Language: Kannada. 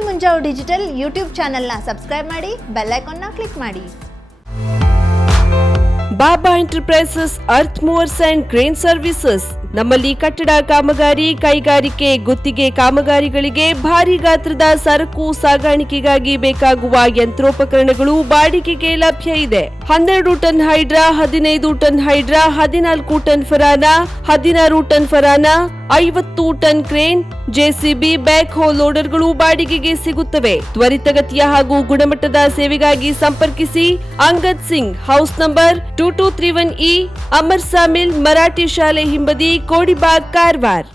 ನೋಡಿ ಮುಂಜಾವು ಡಿಜಿಟಲ್ ಯೂಟ್ಯೂಬ್ ಚಾನೆಲ್ನ ಸಬ್ಸ್ಕ್ರೈಬ್ ಮಾಡಿ, ಬೆಲ್ ಐಕಾನ್ನ ಕ್ಲಿಕ್ ಮಾಡಿ. Baba enterprises earth movers and crane services. ನಮ್ಮಲ್ಲಿ ಕಟ್ಟಡ ಕಾಮಗಾರಿ, ಕೈಗಾರಿಕೆ, ಗುತ್ತಿಗೆ ಕಾಮಗಾರಿಗಳಿಗೆ ಭಾರಿ ಗಾತ್ರದ ಸರಕು ಸಾಗಾಣಿಕೆಗಾಗಿ ಬೇಕಾಗುವ ಯಂತ್ರೋಪಕರಣಗಳು ಬಾಡಿಗೆಗೆ ಲಭ್ಯ ಇದೆ. 12 ton hydra, 15 ton hydra, 14 ton Farana, 16 ton Farana, 50 ton crane, JCB, backhoe ಲೋಡರ್ಗಳು ಬಾಡಿಗೆಗೆ ಸಿಗುತ್ತವೆ. ತ್ವರಿತಗತಿಯ ಹಾಗೂ ಗುಣಮಟ್ಟದ ಸೇವೆಗಾಗಿ ಸಂಪರ್ಕಿಸಿ. Angad Singh, house number 2231E, Amar sawmill, Marathi ಶಾಲೆ ಹಿಂಬದಿ, ಕೋಡಿಬಾಗ್, ಕಾರವಾರ್.